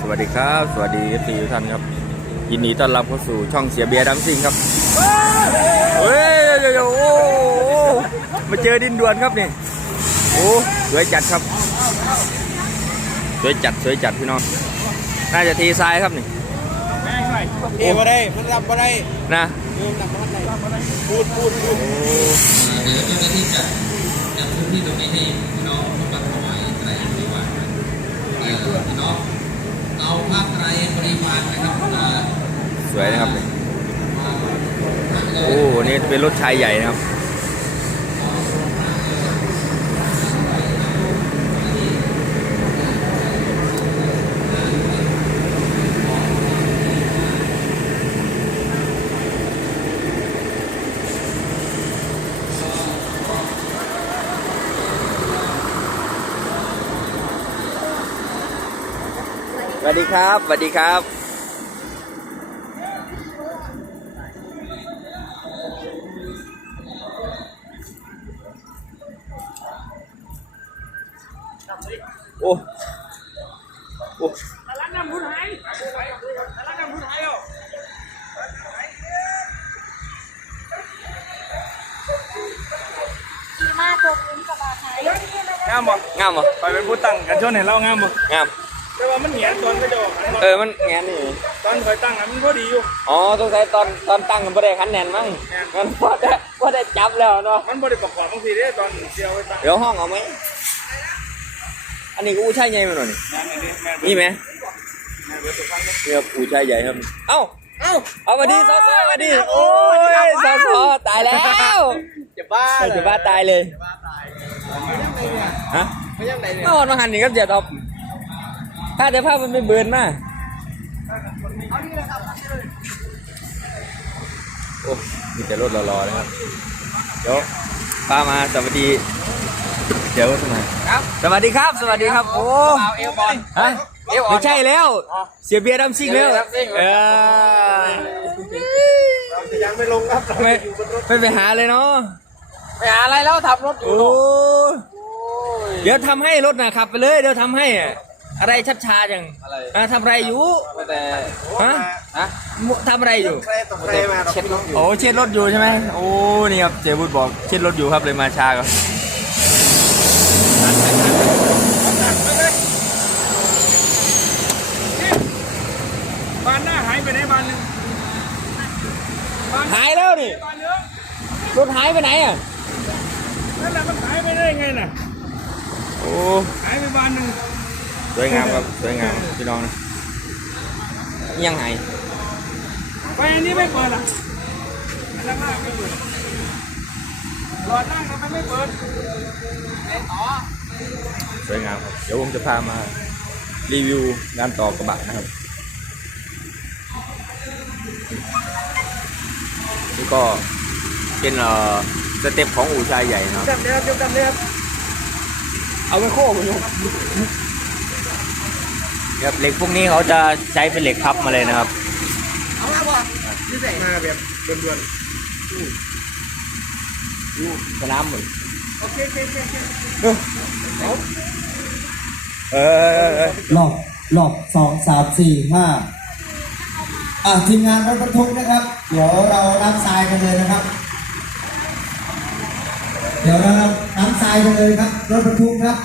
สวัสดีครับ สวัสดีทีทุกท่านครับ ยินดีต้อนรับเข้าสู่ช่องเสียเบียร์ดัมซิงครับเฮ้ยเดี๋ยวโอ้มาเจอดินด่วนครับนี่โอ้สวยจัดครับ สวยจัดสวยจัดพี่น้องน่าจะทีทรายครับนี่เอ้บ่ได้มันรับบ่ได้นะพูดพูดพูดโอ้เดี๋ยวเจ้าหน้าที่จะจัดพื้นที่ตรงนี้ให้พี่น้องมาถวายไตรบริวารนะ เอ่อพี่น้องเอาผ้าไตรบริวารนะครับสวยนะครับโอ้นี่เป็นรถชายใหญ่นะครับ วัสดีครับสวัสดีครับ โอ้โอ้ดีมากตัวพื้นสบายไหมงามบ่งามเหรอไปเป็นผู้ตั้งกันชนให้เรางามบ่งาม แต่ว่ามันเหงียนตอนก็จะออกหันบ่เออมันแงนนี่ตอนคอยตั้งอะมันพอดีอยู่ อ๋อต้องใช้ตอนตอนตั้งมันไม่ได้คันแน่นมั้งมันพอได้พอได้จับแล้วเนาะมันบ่ได้ประกอบบางทีเด้ตอนเดียวไปตั้งเดี๋ยวห้องเอาไหมอันนี้กูใช่ใหญ่ไหมหน่อยงานอันนี้แม่นนี่ไหมแม่นเบิดทุกครั้งเลยนี่ครับกูใช่ใหญ่ครับเอ้าเอ้าเอามาดีซอสมาดีโอ้ยซอสตายแล้วจะบ้าจะบ้าตายเลยฮะไม่ยังไงเนี่ย เมื่อวันมาหันนี่ครับเจ็ดท็อป ถ้าแต่ภาพมันไม่เบิร์นมาโอ้มีแต่รถรอๆนะครับ เดี๋ยวพามาสวัสดี เดี๋ยวสมัยครับ สวัสดีครับ สวัสดีครับ โอ้เอาเอวบอลฮะเอวอ่อนไม่ใช่แล้ว เสียเบียร์ดำซิ่งแล้วเสียเบียร์ดำซิ่งเออเราจะยังไม่ลงครับเราไม่อยู่บนรถไม่ไปหาเลยเนาะไปหาอะไรแล้วทำรถอยู่โอ้โอ้ยเดี๋ยวทำให้รถนะขับไปเลย เดี๋ยวทำให้อะ อะไรชัดชาจังอะไรอะทำอะไรอยู่แต่ฮะฮะมุทำอะไรอยู่ใครตกใครมาเช็ดรถอยู่โอ้เช็ดรถอยู่ใช่ไหมโอ้นี่ครับเจบุตบอกเช็ดรถอยู่ครับเลยมาช้าก่อนบ้านหน้าหายไปไหนบ้านหนึงบ้านหายแล้วนี่บ้านเนื้อรถหายไปไหนอะนั่นแหละมันหายไปได้ไงน่ะโอ้หายไปบ้านหนึ่ง สวยงามครับสวยงามพี่น้องนะยังไงไปอันนี้ไม่เปิดอะอันนั้นล่างไม่เปิดหลอดล่างทำไมไม่เปิดไอ้ต่อสวยงามครับเดี๋ยวผมจะพามารีวิวงานต่อกระบะนะครับนี่ก็เป็นเอ่อสเต็ปของอู่ชายใหญ่นะครับจำได้ครับจำได้ครับเอาไปโค้งอยู่ ครับเหล็กพวกนี้เขาจะใช้เป็นเหล็กพับมาเลยนะครับเอาละบ่ที่ใส่มาแบบด่วนสนามเหมือนๆโอเคโอเคโอเคโอเคเออรอบรอบสองสามสี่ห้าอะทีมงานรถบรรทุกนะครับ เดี๋ยวเราน้ำทรายกันเลยนะครับ เดี๋ยวเราน้ำทรายกันเลยครับรถบรรทุกครับ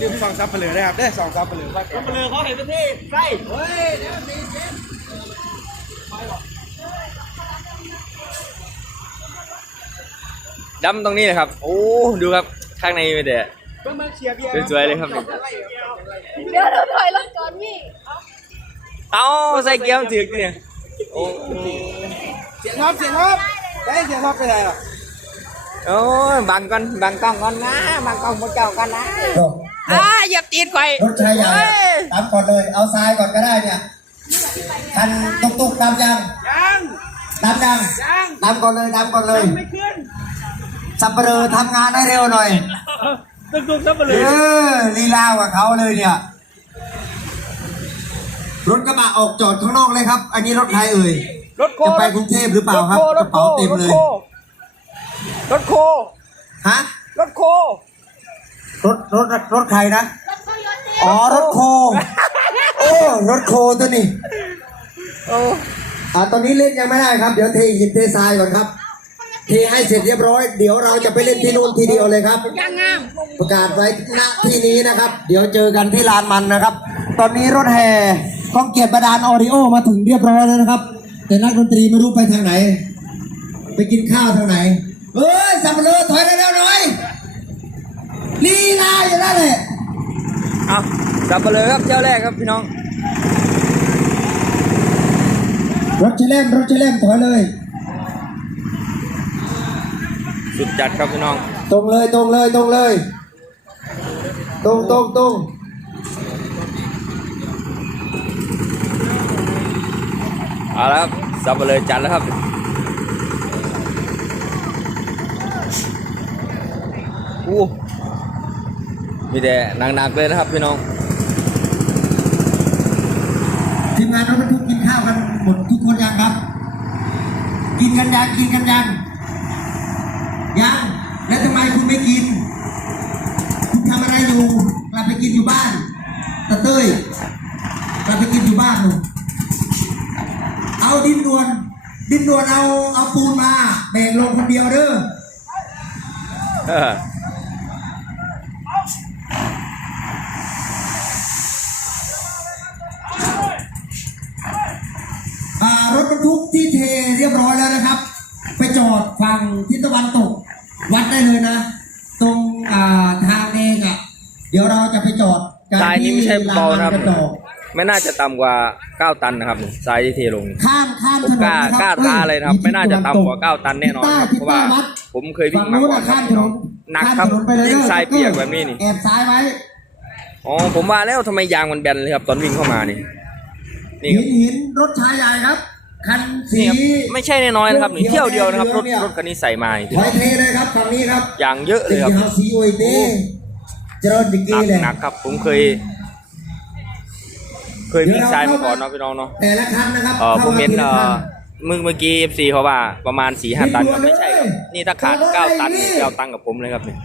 ลืมสองซับเปลือได้ครับได้สองซับเปลือซับเปลือเขาเห็นเป็นที่ใส่เฮ้ยเดี๋ยวตีเจ็บดำตรงนี้นะครับ โอ้ ดูครับ ข้างในไม่แต่เพิ่งมาเชียร์เบียร์สวยๆเลยครับนี่เดี๋ยวเราถอยรถก่อนพี่ เอาใส่เกียร์มันถือกเนี่ยโอ้เสียงท็อปเสียงท็อปได้เสียงท็อปไปไหนล่ะ โอ้ยบังก่อนบังกล้องก่อนนะบังกล้องพวกเจ้าก่อนนะรถอ่าเหยียบตีนข่อยรถชายใหญ่เฮ้ยตามก่อนเลย เอาทรายก่อนก็ได้เนี่ยคันตุกตุกๆดำยังยังดำยังยังดำก่อนเลยดำก่อนเลยไม่ขึ้นสับเปลือทำงานให้เร็วหน่อยตึกตุกซับเปเอลืออลีลากว่าเขาเลยเนี่ย รถกระบะออกจอดข้างนอกเลยครับ อันนี้รถใครเอ่ย รถโคจะไปกรุงเทพหรือเปล่าครับถกระเป๋าเต็มเลย รถโค รถโค ฮะ รถโค รถรถรถใครนะรถเขายนต์เทอ๋อ รถโค โอ้ รถโคตัวนี้โอ้อ่าตอนนี้เล่นยังไม่ได้ครับ เดี๋ยวเทหินเททรายก่อนครับ เทให้เสร็จเรียบร้อย เดี๋ยวเราจะไปเล่นที่นู่นทีเดียวเลยครับ ยังงาม ประกาศไว้ณที่นี้นะครับ เดี๋ยวเจอกันที่ลานมันนะครับ ตอนนี้รถแห่ก้องเกียรติบาดาลออริโอมาถึงเรียบร้อยแล้วนะครับ แต่นักดนตรีไม่รู้ไปทางไหน ไปกินข้าวทางไหน เอ้ยสับปะเลอถอยเร็วๆหน่อยลีลาอยู่นั่นแหละเอาสับไปเลยครับเจ้าแรกครับพี่น้อง รถเชลเลมรถเชลเลมถอยเลย สุดจัดครับพี่น้อง ตรงเลยตรงเลยตรงเลย ตรงตรงตรงเอาละครับสับไปเลยจัดแล้วครับ อู้มีแต่หนักๆเลยนะครับพี่น้อง ทีมงานรถบรรทุกกินข้าวกันหมดทุกคนยังครับ กินกันยังกินกันยังยังแล้วทำไมคุณไม่กิน คุณทำอะไรอยู่กลับไปกินอยู่บ้านตะเต้ยกลับไปกินอยู่บ้านหนูเอาดินดวนดินดวนเอาเอาปูนมาแบ่งลงคนเดียวเด้อารถบรรทุกที่เทเรียบร้อยแล้วนะครับ ไปจอดฝั่งทิศตะวันตก วัดได้เลยนะ ตรงอ่าทางเองอะ เดี๋ยวเราจะไปจอดกัทรายนี่ไม่ใช่เบานะครับลนกระจกไม่น่าจะต่ำกว่า 9 ตันนะครับทรายที่เทลงข้ามข้ามผถมนกนล้านะครับกล้าท้าเลยนะครับ ไม่น่าจะต่ำกว่า 9 ตันแน่นอนครับทิศเพราะใต้ว่าวัดผมเคยวิ่งฝั่มานู้นก่อนน่ะครับข้ามถพี่นน้องนหนักข้ามครับถนนไปเลยยิ่งด้อทรายเปียกแบบนี้นี่ แอบซ้ายไว้อ๋อผมว่าแล้วทำไมยางมันแบนเลยครับ ตอนวิ่งเข้ามานี่นี่คหิรับนหินรถชายใหญ่ครับ คันสีนี่ครับไม่ใช่น้อยๆนะครับนี่เที่ยวเดียวนะครับรถรถคันนี้ใส่มานี่ถอยเทเลยครับฝั่งนี้ครับยางเยอะเลติดยครับยาวสีโอยเต้เจริญดิหกีนักเลยหนักครับผมเคย เคยวิ่งทรายมาก่อนเนาะพี่น้องเนาะแต่ละคันนะครับเออผมเห็นข้าเอมาทีละอคันเมื่อเมื่อกี้ FC เขาว่าประมาณ4ี่ห้าตันครับไม่ใช่ครับนี่ถ้าขาด9ตันนี่เก้าตันกับผมเลยครับนี่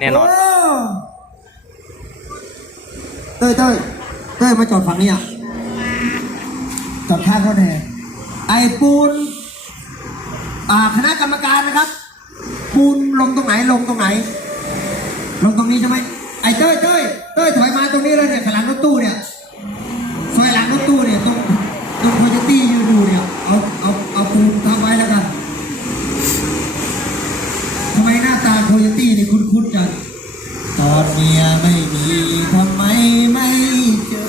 แน่นอนโเต้ยเต้ยเต้ยมาจอดฝั่งนี้อะจอดข้างเขาแน่ ไอปูนอ่าคณะกรรมการนะครับ ปูนลงตรงไหนลงตรงไหน ลงตรงนี้ใช่ไหมไอเต้ยเต้ยเต้ยถอยมาตรงนี้เลยเนี่ยขลังรถตู้เนี่ยซอยหลังรถตู้เนี่ยตรงตรงโคโยตี้ยืนอยู่เนี่ยเอาเอาเอาปูนทำไว้แล้วกันทำไมหน้าตาโคโยตี้นี่คุ้นๆจังตอนเมียไม่มีทำไมไม่เจอ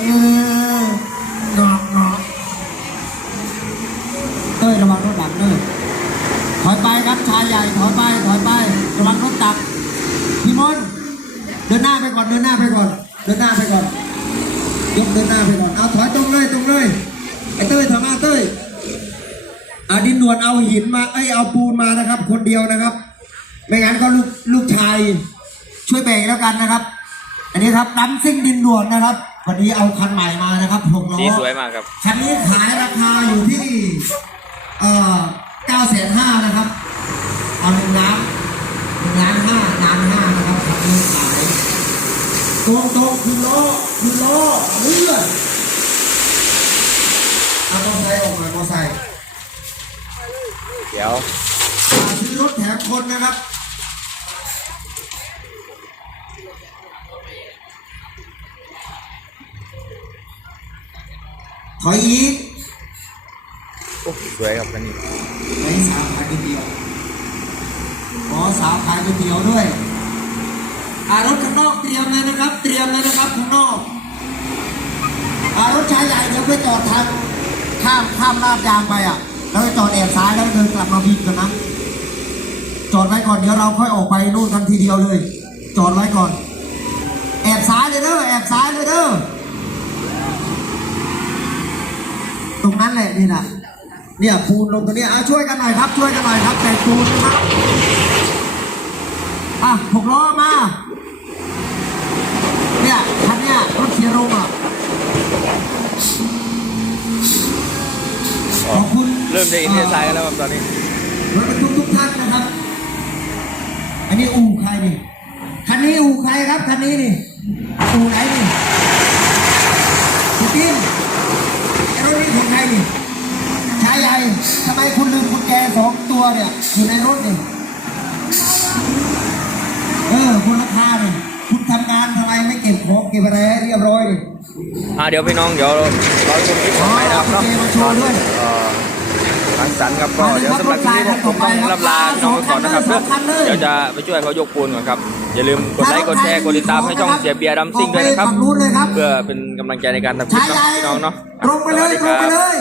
งอกงอกเต้ยระวังรถหลังเต้ย ถอยไปครับชายใหญ่ถอยไปถอยไประวังรถตักพี่มนต์เดินหน้าไปก่อนเดินหน้าไปก่อนเดินหน้าไปก่อนยกเดินหน้าไปก่อนเอาถอยตรงเลยตรงเลยไอ้เต้ยถอยมาเต้ยอาดินหนวดเอาหินมาไอ้ยเอาปูนมานะครับ คนเดียวนะครับ ไม่งั้นก็ลูกลูกชายช่วยแบ่งแล้วกันนะครับ อันนี้ครับดัมซิ่งดินหนวดนะครับวันนี้เอาคันใหม่มานะครับหกล้อสีสวยมากครับคันนี้ขายราคาอยู่ที่เอ่อเก้าแสนห้านะครับเอาหนึ่งล้านหนึ่งล้านห้าล้านห้านะครับคันนี้ขายตรงตรงคือ ล้อคือล้อเลื่อนเอามอไซค์ออกมามอไซค์เดี๋ยวอ่าซื้อรถแถมคนนะครับถอยอีกโอ้สวยครับคันนี้ไอ้สาวขายก๋วยเตี๋ยวขอสาวขายก๋วยเตี๋ยวด้วยอารถข้างนอกเตรียมเลยนะครับ เตรียมเลยนะครับข้างนอกอารถชายใหญ่ เดี๋ยวไปจอดทางข้ามข้ามลาดยางไปอะ แล้วจอดแอบซ้ายแล้วเดินกลับมาบินกันนะจอดไว้ก่อนเดี๋ยวเราค่อยออกไปนู่นกันทีเดียวเลย จอดไว้ก่อน แอบซ้ายเลยเด้อแอบซ้ายเลยเด้อตรงนั้นแหละนี่นะเนี่ยปูนลงตรงนี้อะช่วยกันหน่อยครับ ช่วยกันหน่อยครับแต่ปูนนะครับอะหกล้อมาเนี่ยคันเนี้ยรถเสียลงอะขอบคุณ เริ่มจะอินเทอร์ไซด์กันแล้วครับตอนนี้ รถบรรทุกทุกท่านนะครับ อันนี้อู่ใครนี่ คันนี้อู่ใครครับ คันนี้นี่ อู่ไหนนี่คุณติ้นไอ้รถนี้ของใครนี่ชายใหญ่ทำไมคุณลืมกุญแจสองตัวเนี่ยอยู่ในรถนี่ เออคุณราคาเนี่ยคุณทำงานทำไมไม่เก็บของเก็บอะไรให้เรียบร้อยดิอ่าเดี๋ยวพี่น้องเดี๋ยวเราชมคลิปต่อไปนะครับเนาะโอเคมาโชว์ด้วย เอ่อ ทางสันครับก็เดี๋ยวสำหรับคลิปนี้ผมต้องลำลาพี่น้องไปก่อนนะครับเด้อเดี๋ยวจะไปช่วยเขายกปูนก่อนครับอย่าลืมกดไลค์กดแชร์กดติดตามให้ช่องเสียเบียร์ดัมซิ่งด้วยนะครับออกไปฝั่งนู้นเลยครับเพื่อเป็นกำลังใจในการทำคลิปชายเนาะใหญ่พี่น้องเนาะตรงไปเลยสวัสดีตรงคไปรับเลย